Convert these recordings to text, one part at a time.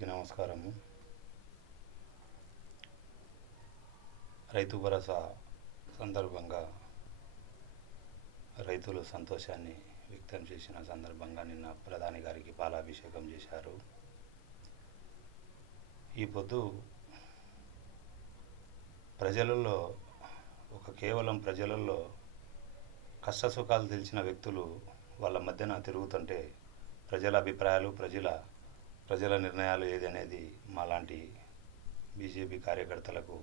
అందరికీ నమస్కారము. రైతు భరోసా సందర్భంగా రైతులు సంతోషాన్ని వ్యక్తం చేసిన సందర్భంగా నిన్న ప్రధాని గారికి పాలాభిషేకం చేశారు. ఈ పొద్దు ప్రజలలో కేవలం ప్రజలలో కష్టసుఖాలు తెలిసిన వ్యక్తులు వాళ్ళ మధ్యన తిరుగుతుంటే ప్రజల అభిప్రాయాలు ప్రజల నిర్ణయాలు ఏది అనేది మాలాంటి బీజేపీ కార్యకర్తలకు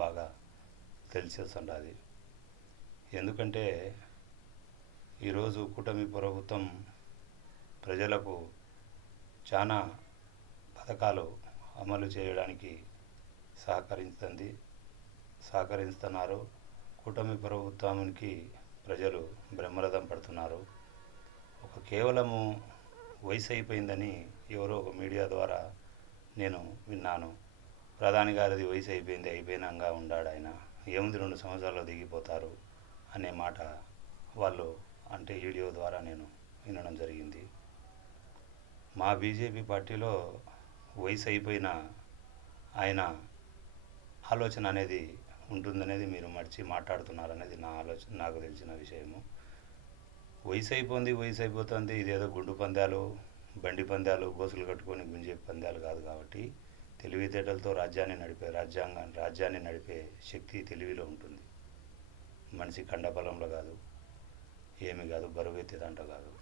బాగా తెలిసేస్తుంటుంది. ఎందుకంటే ఈరోజు కూటమి ప్రభుత్వం ప్రజలకు చాలా పథకాలు అమలు చేయడానికి సహకరిస్తున్నారు. కూటమి ప్రభుత్వానికి ప్రజలు బ్రహ్మరథం పడుతున్నారు. కేవలము వయసు అయిపోయిందని ఎవరో ఒక మీడియా ద్వారా నేను విన్నాను. ప్రధాని గారిది వయసు అయిపోయినాక ఉన్నాడు ఆయన, ఏముంది 2 సంవత్సరాల్లో దిగిపోతారు అనే మాట వాళ్ళు అంటే వీడియో ద్వారా నేను వినడం జరిగింది. మా బీజేపీ పార్టీలో వయసు అయిపోయిన ఆయన ఆలోచన అనేది ఉంటుందనేది మీరు మాట్లాడుతున్నారనేది నా ఆలోచన, నాకు తెలిసిన విషయము. వయసు అయిపోతుంది, ఇదేదో గుండు పందాలు, బండి పందాలు, గోసులు కట్టుకొని గుంజే పందాలు కాదు. కాబట్టి తెలివితేటలతో రాజ్యాన్ని నడిపే శక్తి తెలివిలో ఉంటుంది. మనిషి కండబలంలో కాదు, ఏమి కాదు, బరువెత్తే దాంట్లో కాదు.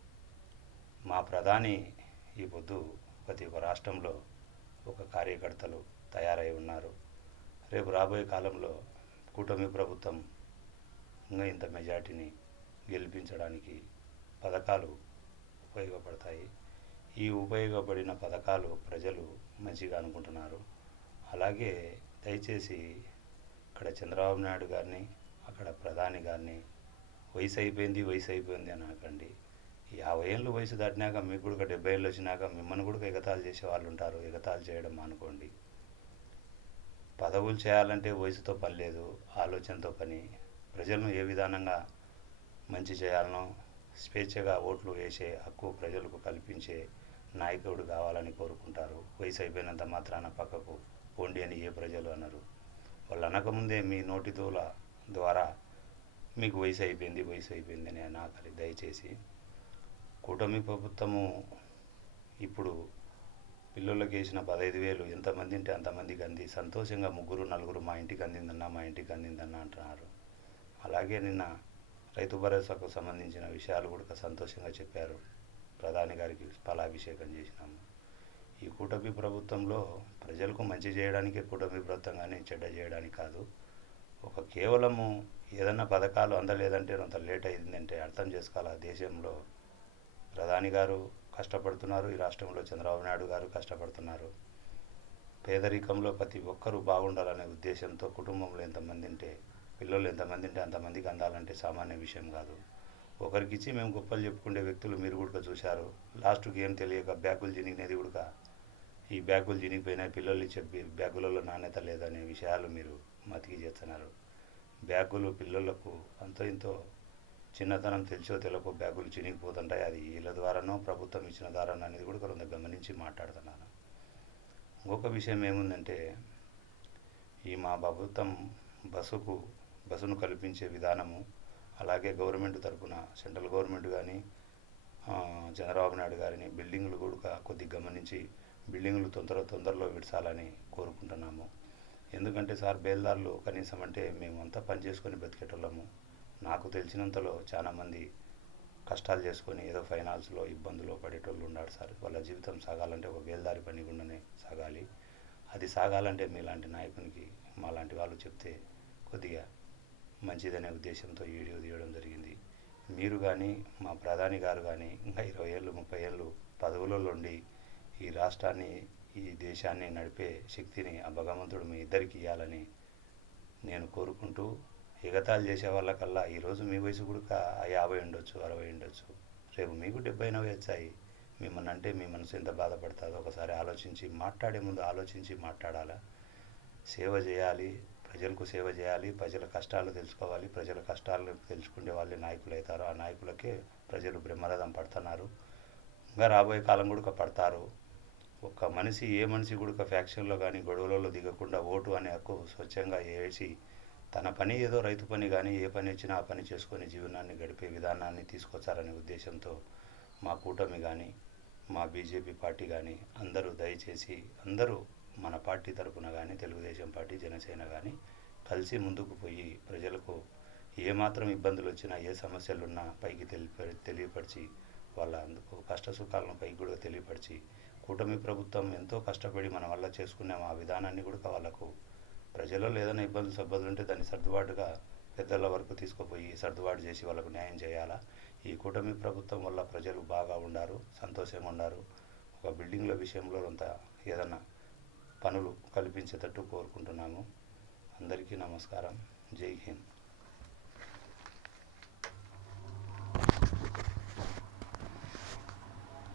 మా ప్రధాని ఈ పొద్దు ప్రతి ఒక్క రాష్ట్రంలో కార్యకర్తలు తయారై ఉన్నారు. రేపు రాబోయే కాలంలో కూటమి ప్రభుత్వం ఇంకా ఇంత మెజార్టీని గెలిపించడానికి పథకాలు ఉపయోగపడతాయి. ఈ ఉపయోగపడిన పథకాలు ప్రజలు మంచిగా అనుకుంటున్నారు. అలాగే దయచేసి ఇక్కడ చంద్రబాబు నాయుడు గారిని, అక్కడ ప్రధాని గారిని వయసు అయిపోయింది అనకండి. 50 ఏళ్ళు వయసు దాటినాక మీకు కూడా 70 ఏళ్ళు వచ్చినాక మిమ్మల్ని కూడా ఎగతాళి చేసే వాళ్ళు ఉంటారు. ఎగతాళి చేయడం అనుకోండి. పదవులు చేయాలంటే వయసుతో పని లేదు, ఆలోచనతో పని. ప్రజలను ఏ విధానంగా మంచి చేయాలనో స్వేచ్ఛగా ఓట్లు వేసే హక్కు ప్రజలకు కల్పించే నాయకుడు కావాలని కోరుకుంటారు. వయసు అయిపోయినంత మాత్రాన పక్కకు పోండి అని ఏ ప్రజలు అనరు. వాళ్ళు అనకముందే మీ నోటితోల ద్వారా మీకు వయసు అయిపోయింది అని అనాలి. దయచేసి కూటమి ప్రభుత్వము ఇప్పుడు పిల్లలకి వేసిన 15,000 ఎంతమంది ఉంటే అంతమందికి అంది. సంతోషంగా 3-4 మా ఇంటికి అందిందన్నా అంటున్నారు. అలాగే నిన్న రైతు భరోసాకు సంబంధించిన విషయాలు కూడా సంతోషంగా చెప్పారు. ప్రధాని గారికి పాలాభిషేకం చేసినాము. ఈ కూటమి ప్రభుత్వంలో ప్రజలకు మంచి చేయడానికే కూటమి ప్రభుత్వం, కానీ చెడ్డ చేయడానికి కాదు. కేవలము ఏదన్నా పథకాలు అందలేదంటే అంత లేట్ అయిందంటే అర్థం చేసుకోవాలి. దేశంలో ప్రధాని గారు కష్టపడుతున్నారు, ఈ రాష్ట్రంలో చంద్రబాబు నాయుడు గారు కష్టపడుతున్నారు. పేదరికంలో ప్రతి ఒక్కరూ బాగుండాలనే ఉద్దేశంతో కుటుంబంలో ఎంతమంది ఉంటే, పిల్లలు ఎంతమంది ఉంటే అంతమందికి అందాలంటే సామాన్య విషయం కాదు. ఒకరికిచ్చి మేము గొప్పలు చెప్పుకునే వ్యక్తులు మీరు కూడా చూశారు. లాస్ట్కి ఏం తెలియక బ్యాగులు చినిగినది కూడా, ఈ బ్యాగులు చినిగిపోయినాయి, పిల్లలు చెప్పి బ్యాగులలో నాణ్యత లేదనే విషయాలు మీరు మతికి చేస్తున్నారు. బ్యాగులు పిల్లలకు అంతో ఇంతో చిన్నతనం తెలిసో తెలియకో బ్యాగులు చినిగిపోతుంటాయి. అది వీళ్ళ ద్వారానో ప్రభుత్వం ఇచ్చిన ద్వారానో అనేది కూడా కొంత గమనించి మాట్లాడుతున్నాను. ఇంకొక విషయం ఏముందంటే, ఈ మా ప్రభుత్వం బస్సును కల్పించే విధానము, అలాగే గవర్నమెంట్ తరఫున సెంట్రల్ గవర్నమెంట్ కానీ చంద్రబాబు నాయుడు గారిని బిల్డింగులు కూడా కొద్దిగా గమనించి బిల్డింగులు తొందరలో విడిచాలని కోరుకుంటున్నాము. ఎందుకంటే సార్, బేల్దారులు కనీసం అంటే మేమంతా పని చేసుకొని బతికేటోళ్ళము. నాకు తెలిసినంతలో చాలామంది కష్టాలు చేసుకొని ఏదో ఫైనాన్స్లో ఇబ్బందులు పడేటోళ్ళు ఉన్నారు సార్. వాళ్ళ జీవితం సాగాలంటే ఒక బేల్దారి పని గుండానే సాగాలి. అది సాగాలంటే మీలాంటి నాయకునికి మాలాంటి వాళ్ళు చెప్తే కొద్దిగా మంచిదనే ఉద్దేశంతో వీడియో తీయడం జరిగింది. మీరు కానీ మా ప్రధాని గారు కానీ ఇంకా 20 ఏళ్ళు 30 ఏళ్ళు పదవులలో ఉండి ఈ రాష్ట్రాన్ని, ఈ దేశాన్ని నడిపే శక్తిని ఆ భగవంతుడు మీ ఇద్దరికి ఇవ్వాలని నేను కోరుకుంటూ, ఎగతాళి చేసే వాళ్ళకల్లా ఈరోజు మీ వయసు కూడా 50 ఉండొచ్చు, 60 ఉండొచ్చు, రేపు మీకు 70-90 వచ్చాయి. మిమ్మల్ని అంటే మీ మనసు ఎంత బాధపడుతుందో ఒకసారి ఆలోచించి, మాట్లాడే ముందు ఆలోచించి మాట్లాడాలా. సేవ చేయాలి, ప్రజలకు సేవ చేయాలి, ప్రజల కష్టాలు తెలుసుకోవాలి. ప్రజల కష్టాలు తెలుసుకునే వాళ్ళే నాయకులు అవుతారు. ఆ నాయకులకే ప్రజలు బ్రహ్మరథం పడుతున్నారు. ఇంకా రాబోయే కాలం కూడా పడతారు. ఒక్క మనిషి ఏ మనిషి కూడా ఫ్యాక్షన్లో కానీ గొడవలలో దిగకుండా ఓటు అనే హక్కు స్వచ్ఛంగా వేసి తన పని ఏదో రైతు పని కానీ ఏ పని వచ్చినా ఆ పని చేసుకొని జీవనాన్ని గడిపే విధానాన్ని తీసుకొచ్చారనే ఉద్దేశంతో మా కూటమి కానీ మా బీజేపీ పార్టీ కానీ అందరూ దయచేసి అందరూ మన పార్టీ తరపున కానీ తెలుగుదేశం పార్టీ జనసేన కానీ కలిసి ముందుకు పోయి ప్రజలకు ఏమాత్రం ఇబ్బందులు వచ్చినా ఏ సమస్యలున్నా పైకి తెలియపరిచి వాళ్ళ అందుకు కష్ట సుఖాలను పైకి కూడా తెలియపరిచి కూటమి ప్రభుత్వం ఎంతో కష్టపడి మన వల్ల చేసుకున్నాం ఆ విధానాన్ని కూడా వాళ్ళకు ప్రజలలో ఏదైనా ఇబ్బందులు ఉంటే దాన్ని సర్దుబాటుగా పెద్దల వరకు తీసుకుపోయి సర్దుబాటు చేసి వాళ్ళకు న్యాయం చేయాలా. ఈ కూటమి ప్రభుత్వం వల్ల ప్రజలు బాగా ఉండారు, సంతోషంగా ఉండారు. ఒక బిల్డింగ్ల విషయంలో అంత ఏదన్నా పనులు కల్పించేటట్టు కోరుకుంటున్నాము. అందరికీ నమస్కారం. జై హింద్.